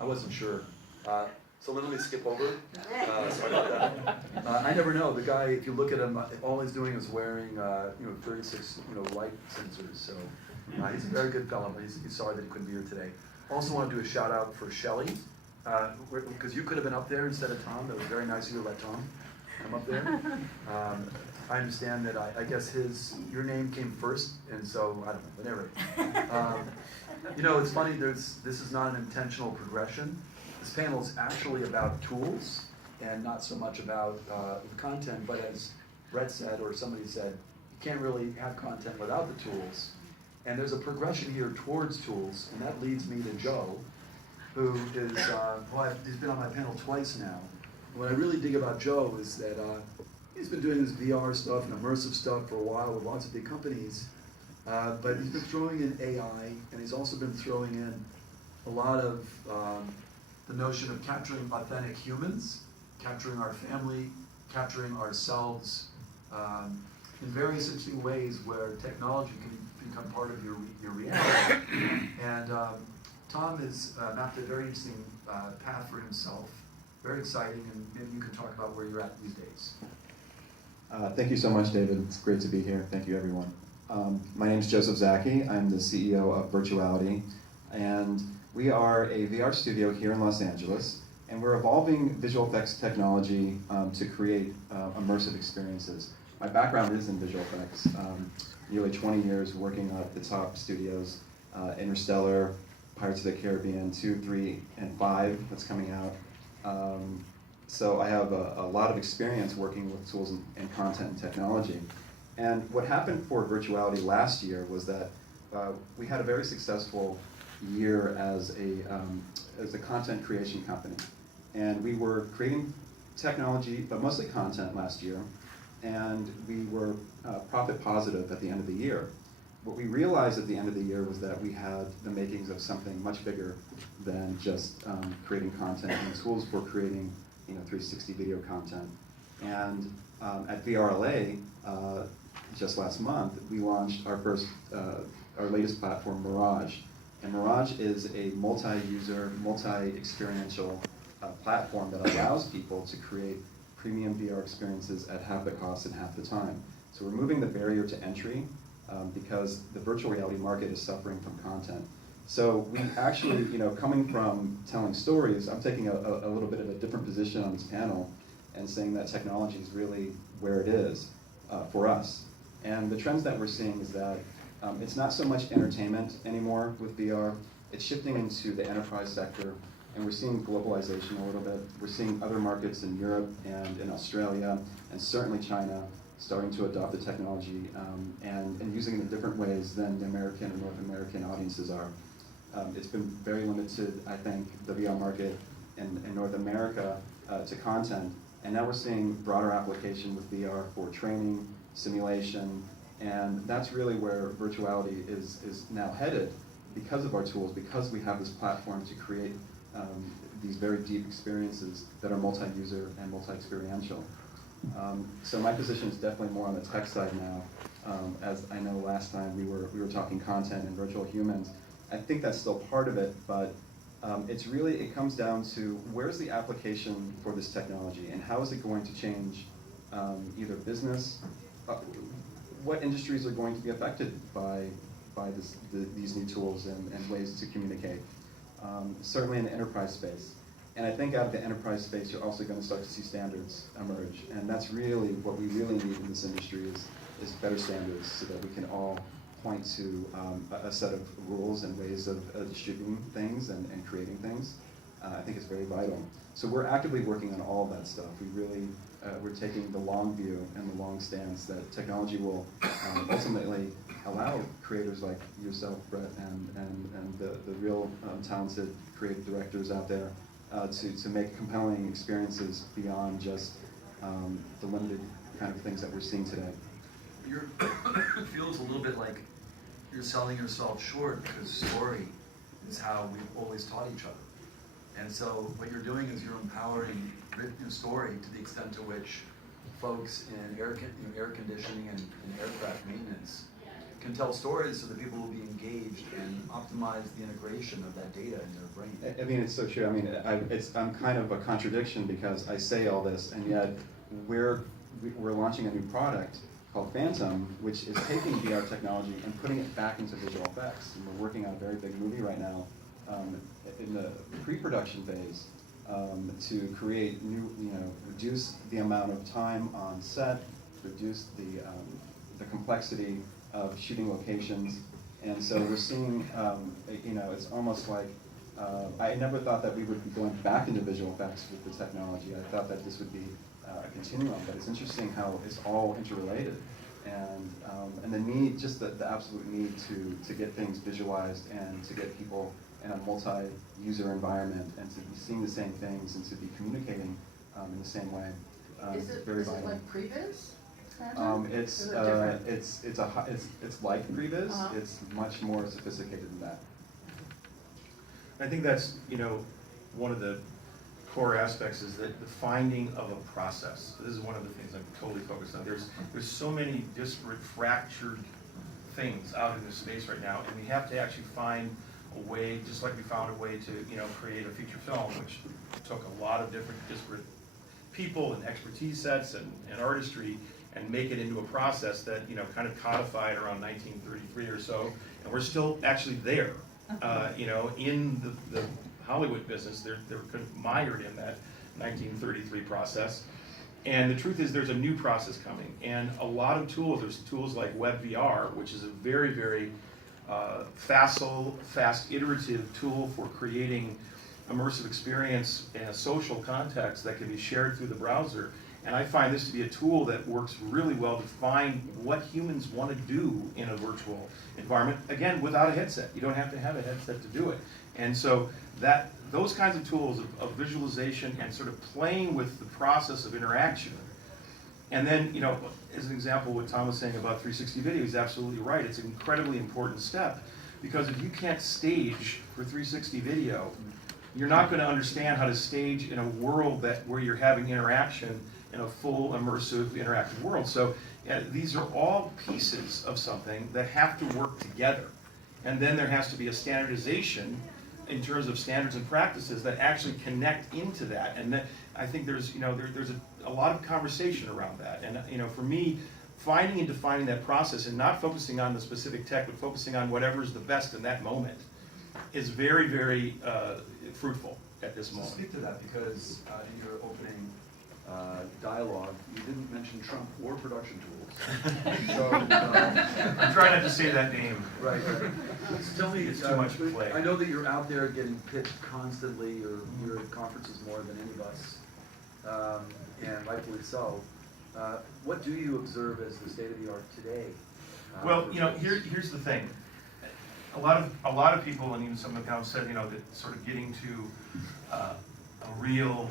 I wasn't sure. So let me skip over. Sorry about that. I never know. The guy, if you look at him, all he's doing is wearing 36 light sensors. So he's a very good fellow, but he's sorry that he couldn't be here today. Also want to do a shout out for Shelley, because you could have been up there instead of Tom. That was very nice of you to let Tom come up there. I understand that I guess your name came first, and so I don't know, whatever. It's funny. This is not an intentional progression. This panel is actually about tools and not so much about the content. But as Brett said, or somebody said, you can't really have content without the tools. And there's a progression here towards tools, and that leads me to Joe, who is he's been on my panel twice now. What I really dig about Joe is that he's been doing this VR stuff and immersive stuff for a while with lots of big companies, but he's been throwing in AI, and he's also been throwing in a lot of the notion of capturing authentic humans, capturing our family, capturing ourselves in various interesting ways where technology can become part of your reality. And Tom has mapped a very interesting path for himself, very exciting, and maybe you can talk about where you're at these days. Thank you so much, David. It's great to be here. Thank you, everyone. My name is Joseph Zaki. I'm the CEO of Virtuality, and we are a VR studio here in Los Angeles, and we're evolving visual effects technology to create immersive experiences. My background is in visual effects, nearly 20 years working at the top studios, Interstellar, Pirates of the Caribbean 2, 3, and 5 that's coming out. So I have a lot of experience working with tools and content and technology. And what happened for Virtuality last year was that we had a very successful year as a content creation company. And we were creating technology, but mostly content last year, and we were profit positive at the end of the year. What we realized at the end of the year was that we had the makings of something much bigger than just creating content and tools for creating 360 video content. And at VRLA, just last month, we launched our latest platform, Mirage. And Mirage is a multi-user, multi-experiential platform that allows people to create premium VR experiences at half the cost and half the time. So we're moving the barrier to entry because the virtual reality market is suffering from content. So we actually, coming from telling stories, I'm taking a little bit of a different position on this panel and saying that technology is really where it is for us. And the trends that we're seeing is that it's not so much entertainment anymore with VR. It's shifting into the enterprise sector, and we're seeing globalization a little bit. We're seeing other markets in Europe and in Australia, and certainly China, starting to adopt the technology and using it in different ways than the American or North American audiences are. It's been very limited, I think, the VR market in North America to content, and now we're seeing broader application with VR for training, simulation, and that's really where virtuality is now headed because of our tools, because we have this platform to create these very deep experiences that are multi-user and multi-experiential. So my position is definitely more on the tech side now. As I know last time we were talking content and virtual humans. I think that's still part of it, but it comes down to where's the application for this technology and how is it going to change either business, what industries are going to be affected by these new tools and ways to communicate. Certainly in the enterprise space. And I think out of the enterprise space, you're also going to start to see standards emerge. And that's really what we really need in this industry is better standards so that we can all point to a set of rules and ways of distributing things and creating things. I think it's very vital. So we're actively working on all of that stuff. We're taking the long view and the long stance that technology will ultimately allow creators like yourself, Brett, and the real talented creative directors out there to make compelling experiences beyond just the limited kind of things that we're seeing today. It feels a little bit like you're selling yourself short because story is how we've always taught each other. And so what you're doing is you're empowering written story to the extent to which folks in air conditioning and aircraft maintenance can tell stories so that people will be engaged and optimize the integration of that data in their brain. I mean, it's so true. I mean, I'm kind of a contradiction because I say all this, and yet we're launching a new product called Phantom, which is taking VR technology and putting it back into visual effects. And we're working on a very big movie right now in the pre-production phase to create new, reduce the amount of time on set, reduce the complexity of shooting locations. And so we're seeing, it's almost like, I never thought that we would be going back into visual effects with the technology. I thought that this would be a continuum, but it's interesting how it's all interrelated. And the need, just the absolute need to get things visualized and to get people in a multi-user environment and to be seeing the same things and to be communicating in the same way. Is it like previs? It's like previs. Uh-huh. It's much more sophisticated than that. I think that's, one of the core aspects is that the finding of a process. This is one of the things I'm totally focused on. There's so many disparate, fractured things out in this space right now, and we have to actually find a way, just like we found a way to, create a feature film, which took a lot of different disparate people and expertise sets and artistry, and make it into a process that, kind of codified around 1933 or so, and we're still actually there. In the Hollywood business, they're kind of mired in that 1933 process. And the truth is there's a new process coming. And a lot of tools, there's tools like WebVR, which is a very, very fast, iterative tool for creating immersive experience in a social context that can be shared through the browser. And I find this to be a tool that works really well to find what humans want to do in a virtual environment, again, without a headset. You don't have to have a headset to do it. And so those kinds of tools of visualization and sort of playing with the process of interaction. And then, as an example, what Tom was saying about 360 video is absolutely right. It's an incredibly important step, because if you can't stage for 360 video, you're not going to understand how to stage in a world where you're having interaction in a full, immersive, interactive world. So these are all pieces of something that have to work together. And then there has to be a standardization in terms of standards and practices that actually connect into that. And I think there's a lot of conversation around that. And for me, finding and defining that process and not focusing on the specific tech, but focusing on whatever's the best in that moment is very, very fruitful at this moment. So speak to that, because in your opening dialogue, you didn't mention Trump or production tools. So, I'm trying not to say that name. right. So tell me, It's too much play. I know that you're out there getting pitched constantly, or you're at conferences more than any of us, and rightfully so. What do you observe as the state of the art today? Well, here's the thing. A lot of people, and even some of them said, that sort of getting to a real,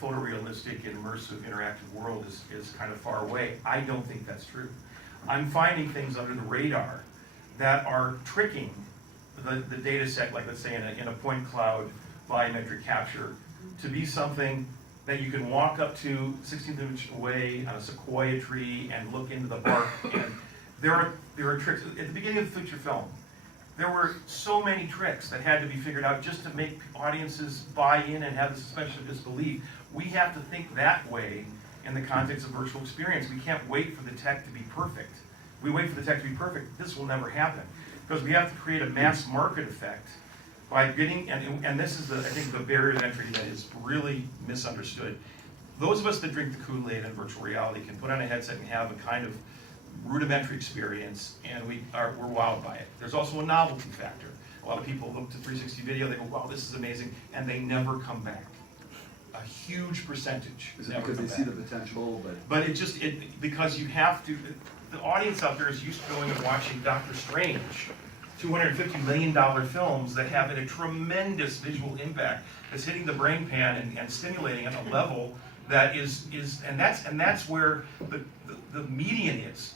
photorealistic, immersive, interactive world is kind of far away. I don't think that's true. I'm finding things under the radar that are tricking the data set, like let's say in a point cloud volumetric capture, to be something that you can walk up to 16th inch away on a sequoia tree and look into the bark. And there are tricks. At the beginning of the feature film, there were so many tricks that had to be figured out just to make audiences buy in and have the suspension of disbelief. We have to think that way in the context of virtual experience. We can't wait for the tech to be perfect. If we wait for the tech to be perfect, this will never happen. Because we have to create a mass market effect by getting, and this is, I think, the barrier to entry that is really misunderstood. Those of us that drink the Kool-Aid in virtual reality can put on a headset and have a kind of rudimentary experience, and we're wowed by it. There's also a novelty factor. A lot of people look to 360 video, they go, wow, this is amazing, and they never come back. A huge percentage. Is it because they see the potential? But because you have to, the audience out there is used to going and watching Doctor Strange, $250 million films that have a tremendous visual impact that's hitting the brain pan and stimulating at a level that is and that's where the median is.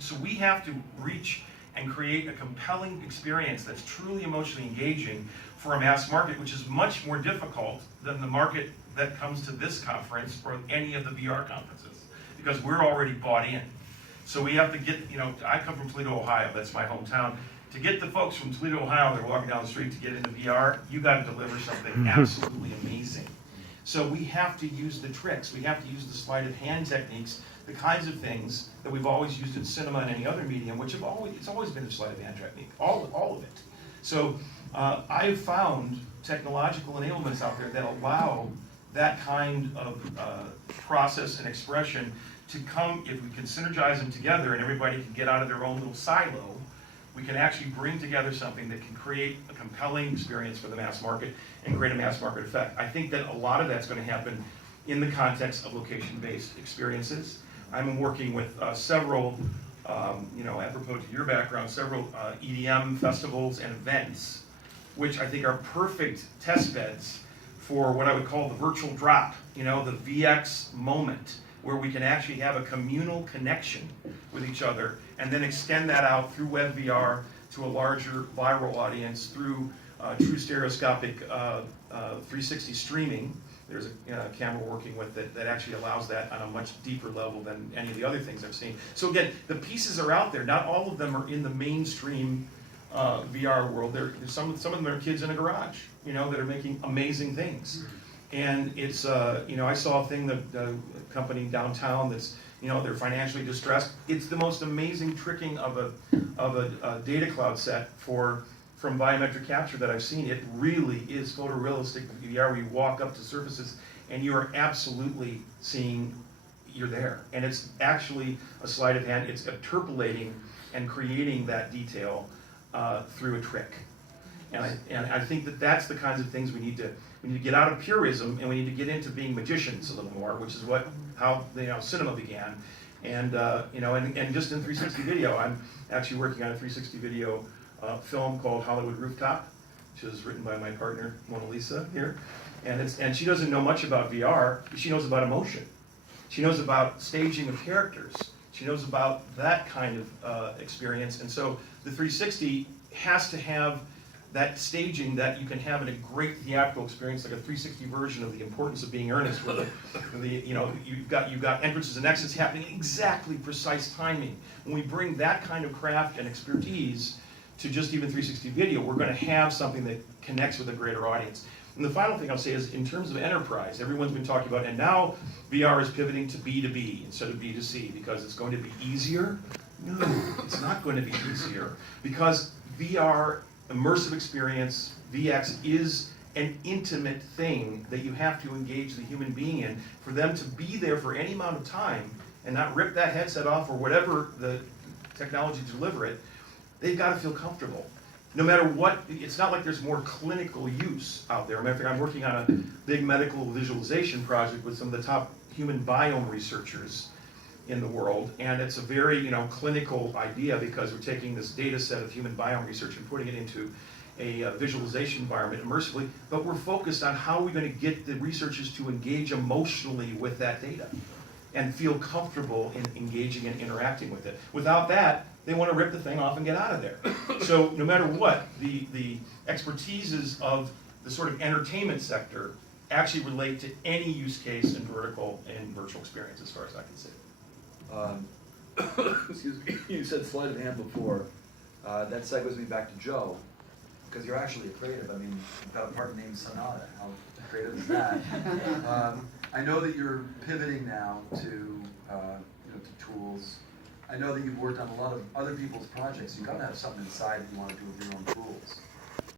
So we have to reach and create a compelling experience that's truly emotionally engaging for a mass market, which is much more difficult than the market that comes to this conference or any of the VR conferences, because we're already bought in. So we have to get, I come from Toledo, Ohio, that's my hometown. To get the folks from Toledo, Ohio, they're walking down the street to get into VR, you gotta deliver something absolutely amazing. So we have to use the tricks, we have to use the sleight of hand techniques, the kinds of things that we've always used in cinema and any other medium, which it's always been a sleight of hand technique, all of it. So I've found technological enablements out there that allow that kind of process and expression to come, if we can synergize them together and everybody can get out of their own little silo, we can actually bring together something that can create a compelling experience for the mass market and create a mass market effect. I think that a lot of that's going to happen in the context of location-based experiences. I'm working with several, apropos to your background, several EDM festivals and events, which I think are perfect test beds for what I would call the virtual drop, the VX moment, where we can actually have a communal connection with each other and then extend that out through web VR to a larger viral audience through true stereoscopic 360 streaming. There's a camera working with it that actually allows that on a much deeper level than any of the other things I've seen. So again, the pieces are out there. Not all of them are in the mainstream VR world. There's some of them are kids in a garage, that are making amazing things. And it's, I saw a thing that a company downtown that's, they're financially distressed. It's the most amazing tricking of a data cloud set from biometric capture that I've seen. It really is photorealistic VR. We walk up to surfaces and you are absolutely seeing you're there. And it's actually a sleight of hand. It's interpolating and creating that detail through a trick. And I think that that's the kinds of things we need to get out of purism, and we need to get into being magicians a little more, which is how cinema began. And and just in 360 video, I'm actually working on a 360 video film called Hollywood Rooftop, which is written by my partner Mona Lisa here. And she doesn't know much about VR. She knows about emotion. She knows about staging of characters. She knows about that kind of experience. And so the 360 has to have that staging that you can have in a great theatrical experience, like a 360 version of The Importance of Being Earnest, where you've got entrances and exits happening in exactly precise timing. When we bring that kind of craft and expertise to just even 360 video, we're going to have something that connects with a greater audience. And the final thing I'll say is, in terms of enterprise, everyone's been talking about, and now VR is pivoting to B2B instead of B2C because it's going to be easier. No, it's not going to be easier, because VR, immersive experience, VX, is an intimate thing that you have to engage the human being in. For them to be there for any amount of time and not rip that headset off or whatever the technology to deliver it, they've got to feel comfortable. No matter what, it's not like there's more clinical use out there. Matter of fact, I'm working on a big medical visualization project with some of the top human biome researchers in the world, and it's a very clinical idea, because we're taking this data set of human biome research and putting it into a visualization environment immersively, but we're focused on how we're going to get the researchers to engage emotionally with that data and feel comfortable in engaging and interacting with it. Without that, they want to rip the thing off and get out of there. So no matter what, the expertises of the sort of entertainment sector actually relate to any use case in vertical and virtual experience, as far as I can see. Excuse me, you said sleight of hand before. That segues me back to Joe, because you're actually a creative. I mean, you've got a partner named Sonata. How creative is that? I know that you're pivoting now to tools. I know that you've worked on a lot of other people's projects. You've got to have something inside that you want to do with your own tools.